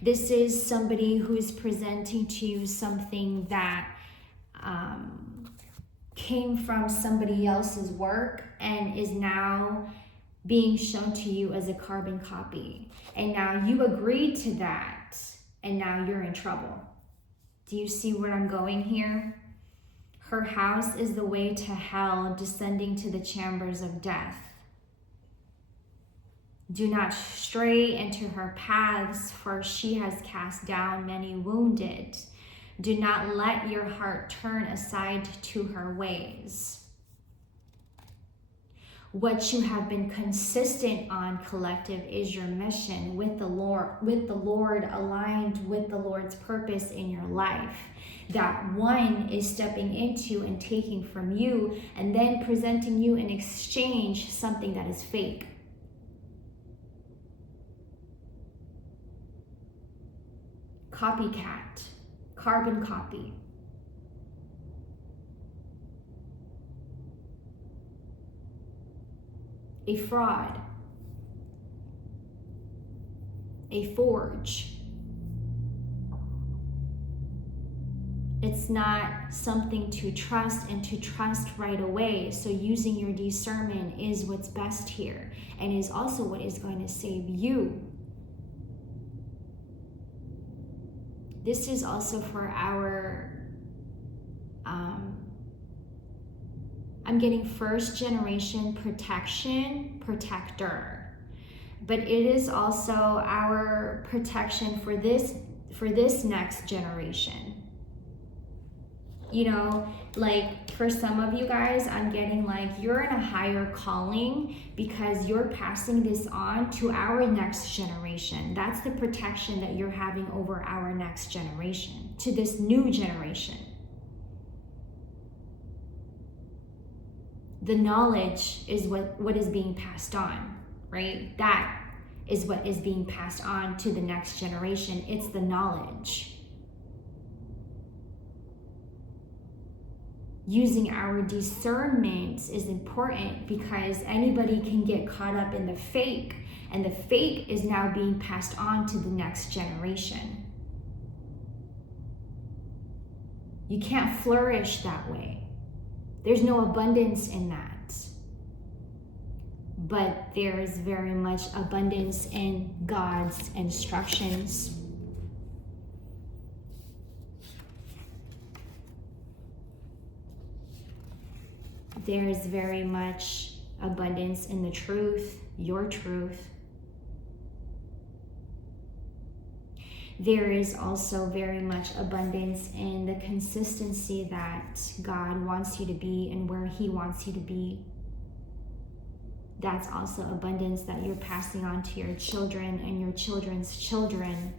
This is somebody who is presenting to you something that came from somebody else's work and is now being shown to you as a carbon copy. And now you agreed to that, and now you're in trouble. Do you see where I'm going here? Her house is the way to hell, descending to the chambers of death. Do not stray into her paths, for she has cast down many wounded. Do not let your heart turn aside to her ways. What you have been consistent on, collective, is your mission with the Lord, aligned with the Lord's purpose in your life. That one is stepping into and taking from you, and then presenting you in exchange something that is fake. Copycat, carbon copy. A fraud, a forge. It's not something to trust, and to trust right away. So using your discernment is what's best here, and is also what is going to save you. This is also for our, I'm getting first generation protector. but it is also our protection for this next generation. You know, like for some of you guys, I'm getting like you're in a higher calling because you're passing this on to our next generation. That's the protection that you're having over our next generation, to this new generation. The knowledge is what is being passed on, right? That is what is being passed on to the next generation. It's the knowledge. Using our discernment is important because anybody can get caught up in the fake, and the fake is now being passed on to the next generation. You can't flourish that way. There's no abundance in that. But there is very much abundance in God's instructions. There is very much abundance in the truth, your truth. There is also very much abundance in the consistency that God wants you to be and where He wants you to be. That's also abundance that you're passing on to your children and your children's children.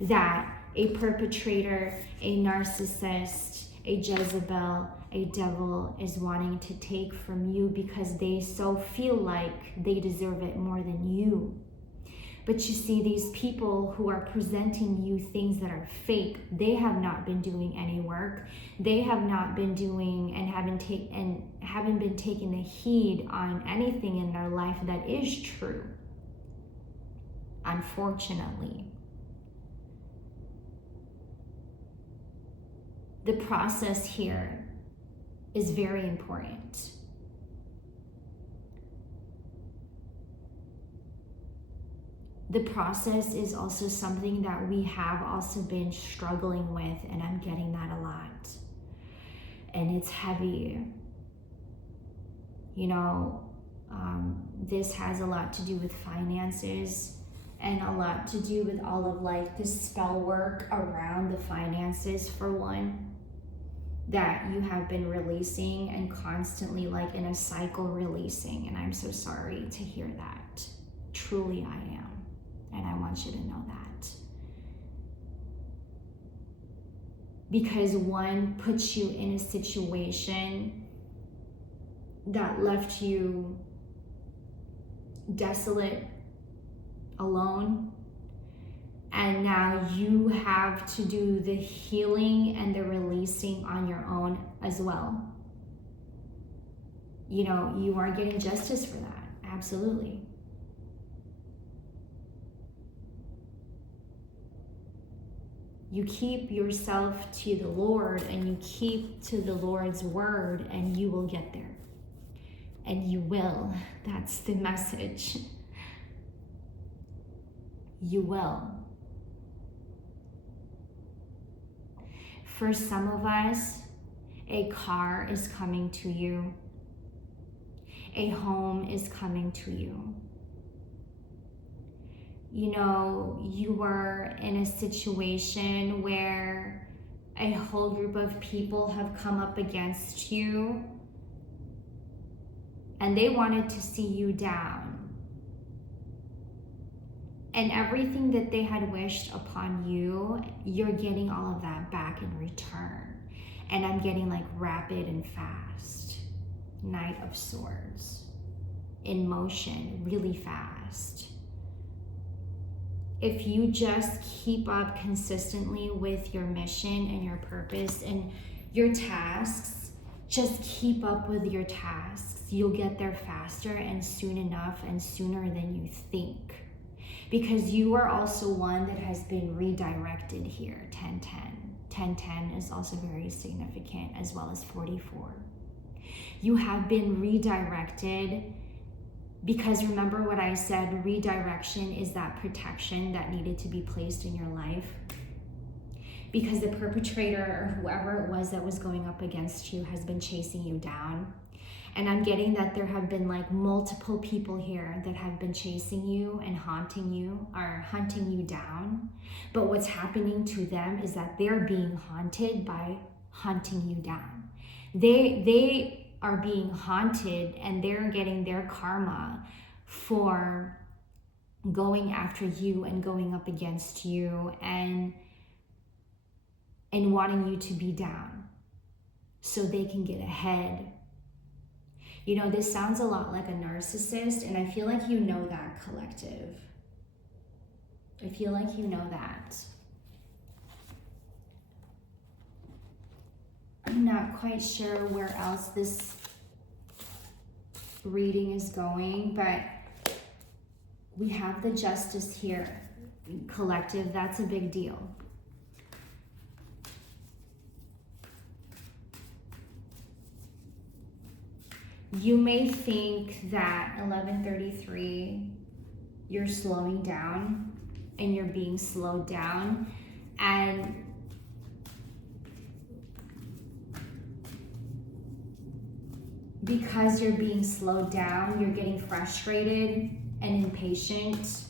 That a perpetrator, a narcissist, a Jezebel, a devil is wanting to take from you because they so feel like they deserve it more than you. But you see, these people who are presenting you things that are fake, they have not been doing any work. They have not been doing and haven't been taking the heed on anything in their life that is true. Unfortunately. The process here is very important. The process is also something that we have also been struggling with, and I'm getting that a lot. And it's heavy. You know, this has a lot to do with finances and a lot to do with all of like the spell work around the finances, for one, that you have been releasing and constantly like in a cycle releasing. And I'm so sorry to hear that. Truly I am. And I want you to know that. Because one puts you in a situation that left you desolate, alone, and now you have to do the healing and the releasing on your own as well. You know, you are getting justice for that, absolutely. You keep yourself to the Lord and you keep to the Lord's word and you will get there. And you will. That's the message. You will. For some of us, a car is coming to you. A home is coming to you. You know, you were in a situation where a whole group of people have come up against you and they wanted to see you down. And everything that they had wished upon you, you're getting all of that back in return. And I'm getting like rapid and fast. Knight of Swords. In motion, really fast. If you just keep up consistently with your mission and your purpose and your tasks, just keep up with your tasks. You'll get there faster and soon enough and sooner than you think. Because you are also one that has been redirected here, 1010. 1010 is also very significant, as well as 44. You have been redirected. Because remember what I said, redirection is that protection that needed to be placed in your life. because the perpetrator or whoever it was that was going up against you has been chasing you down. And I'm getting that there have been like multiple people here that have been chasing you and haunting you or hunting you down. But what's happening to them is that they're being haunted by hunting you down. They are being haunted and they're getting their karma for going after you and going up against you and wanting you to be down so they can get ahead. You know, this sounds a lot like a narcissist, and I feel like you know that, collective. I feel like you know that. I'm not quite sure where else this reading is going, but we have the justice here. Collective, that's a big deal. You may think that 1133, you're slowing down and you're being slowed down, and because you're being slowed down, you're getting frustrated and impatient.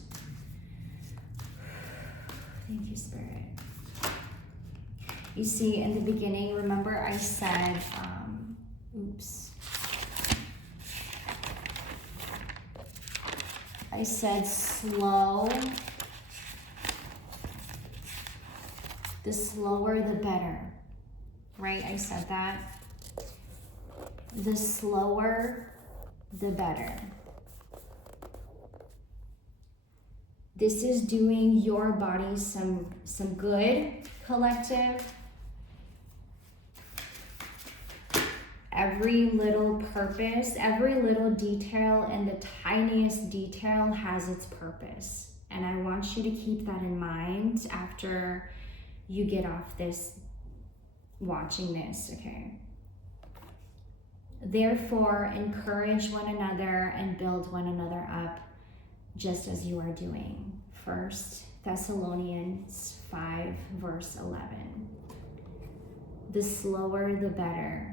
Thank you, Spirit. You see, in the beginning, remember I said, I said slow. The slower, the better, right? I said that. The slower, the better. This is doing your body some good, collective. Every little purpose, every little detail, and the tiniest detail has its purpose. And I want you to keep that in mind after you get off this, watching this, okay? Therefore, encourage one another and build one another up, just as you are doing. 1 Thessalonians 5, verse 11. The slower, the better.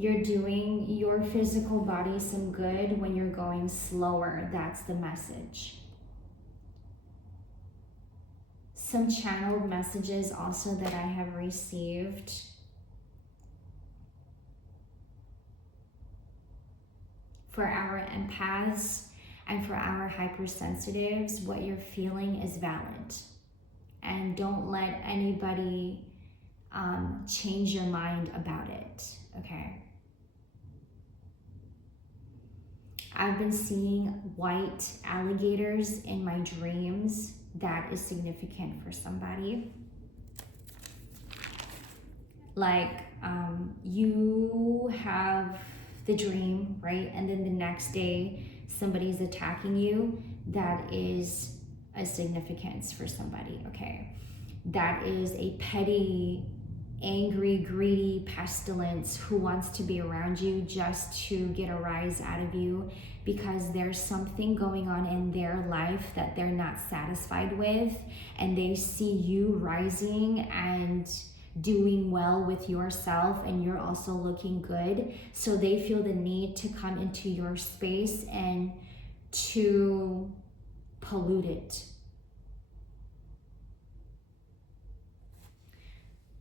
You're doing your physical body some good when you're going slower. That's the message. Some channeled messages also that I have received. For our empaths and for our hypersensitives, what you're feeling is valid. And don't let anybody change your mind about it, okay? I've been seeing white alligators in my dreams. That is significant for somebody. Like you have the dream, right? And then the next day somebody's attacking you. That is a significance for somebody, okay? That is a petty, angry, greedy pestilence who wants to be around you just to get a rise out of you because there's something going on in their life that they're not satisfied with, and they see you rising and doing well with yourself, and you're also looking good, so they feel the need to come into your space and to pollute it.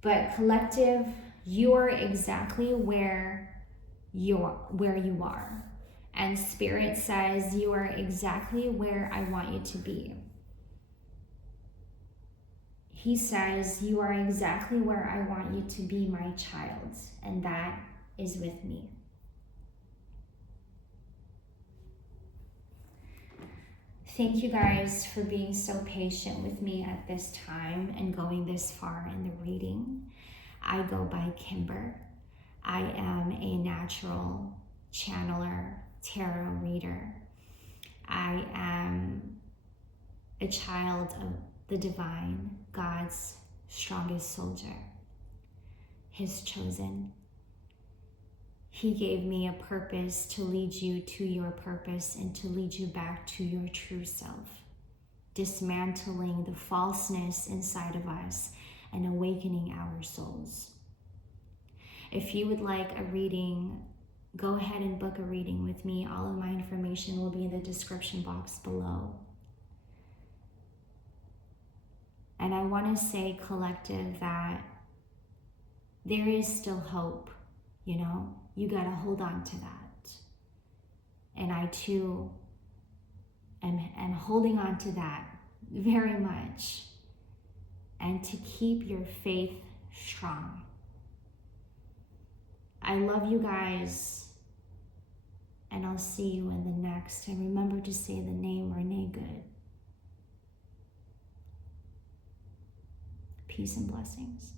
But collective, you are exactly where you are. And Spirit says you are exactly where I want you to be. He says you are exactly where I want you to be, my child, and that is with me. Thank you guys for being so patient with me at this time and going this far in the reading. I go by Kimber. I am a natural channeler, tarot reader. I am a child of the divine, God's strongest soldier, his chosen. He gave me a purpose to lead you to your purpose and to lead you back to your true self, dismantling the falseness inside of us and awakening our souls. If you would like a reading, go ahead and book a reading with me. All of my information will be in the description box below. And I want to say, collective, that there is still hope, you know? You got to hold on to that. And I too am holding on to that very much. And to keep your faith strong. I love you guys. And I'll see you in the next. And remember to say the name Renee Good. Peace and blessings.